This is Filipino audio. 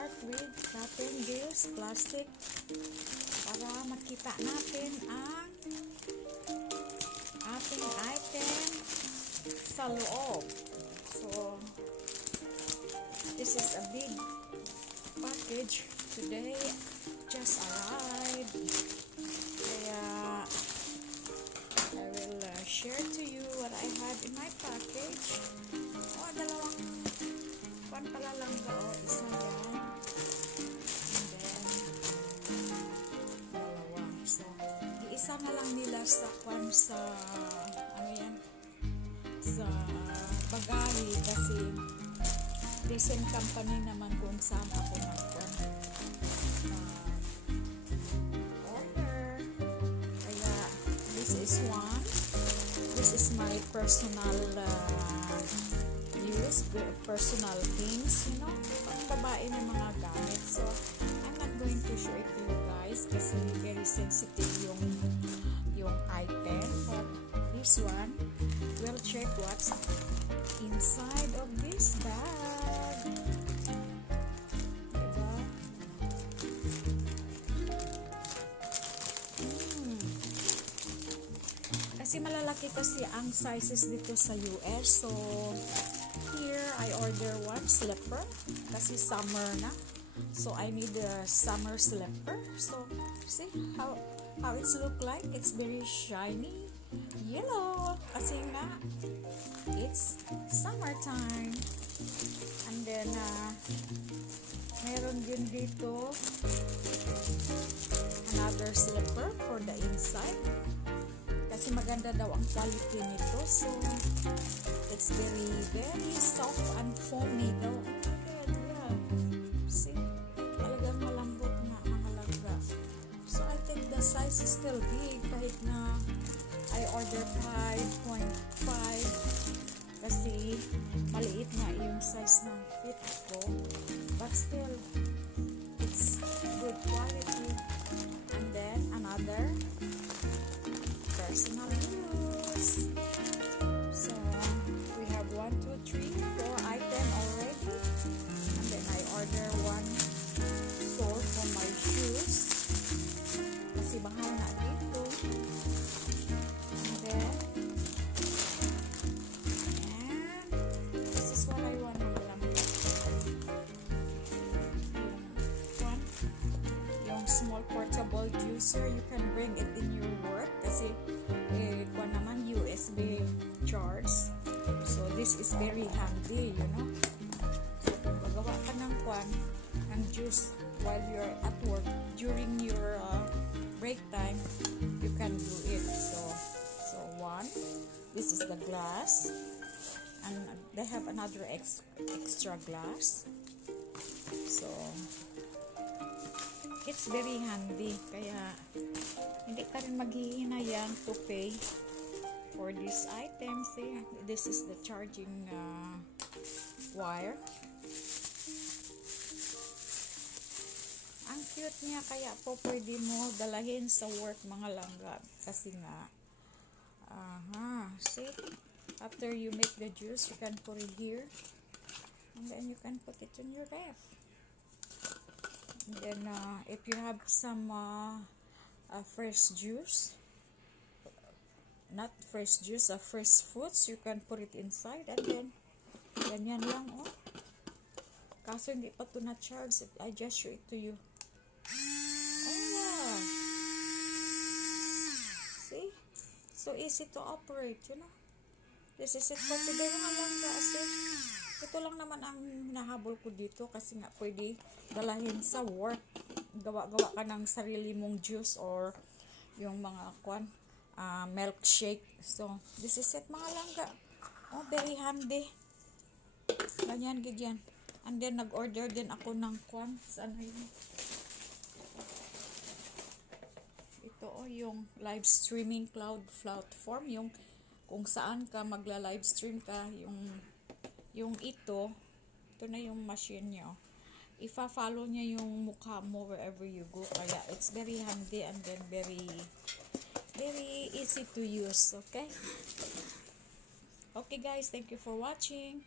start with cutting this plastic para makita natin ang ating item sa loob. So, this is a big package today. Just arrived. Kaya, I will share to you what I have in my package. Oh, dalawang pan pala lang ba? Oh, isa yan. And then, dalawa. So, isa na lang nila sa pan sa, ano yan, sa Bagari kasi recent company naman kung saan ako order. Kaya, this is one. This is my personal use, personal things, you know, pang babae ng mga gamit. So, I'm not going to show it to you guys kasi very sensitive yung item. But this one, we'll check what's inside of this bag. Diba? Kasi malalaki kasi ang sizes dito sa US. So, here, I order one slipper. Kasi summer na. So, I need a summer slipper. So, see how it's look like? It's very shiny. Yellow. Kasi nga, it's summertime. And then, meron din dito another slipper for the inside. Kasi maganda daw ang quality nito. So, it's very, very soft and foamy daw. Yeah. See? Talagang malambot na mahalaga. So, I think the size is still big kahit na I order 5.5 kasi maliit nga yung size ng fit ko. But still, it's good quality. And then, another personal use. So, we have 1, 2, 3, 4 items already. And then, I order one sole for my shoes. Kasi bahal na dito. And then, this is what I want to lang. Yung small portable juicer, you can bring it in your work. Kasi, kung naman USB charge. So, this is very handy, you know. So, kung magawa ka ng juice while you're at work, during your break time, you can do it. So one, this is the glass. And they have another extra glass. So, it's very handy. Kaya, hindi ka rin maghihinayang to pay for this item. See, this is the charging wire. Ang cute niya, kaya po pwede mo dalahin sa work mga langgam. Kasi nga, see, after you make the juice, you can put it here. And then you can put it in your ref. And then, if you have some fresh juice, not fresh juice, fresh fruits, you can put it inside. And then, ganyan lang, oh. Kaso hindi pa ito na-charge. I just show it to you. Oh, wow. See? So easy to operate, you know. This is it for today mga langga. Ito lang naman ang hinahabol ko dito kasi nga pwede dalahin sa work. Gawa-gawa ka ng sarili mong juice or yung mga milkshake. So, this is it mga langga. Oh, very handy. Ganyan, ganyan. And then, nag-order din ako ng saan na yun? Ito, oh, yung live streaming cloud platform. Yung kung saan ka magla-live stream ka, yung ito na yung machine nyo. Ifa-follow niya yung mukha mo wherever you go. Kaya, it's very handy and then very easy to use. Okay? Okay guys, thank you for watching.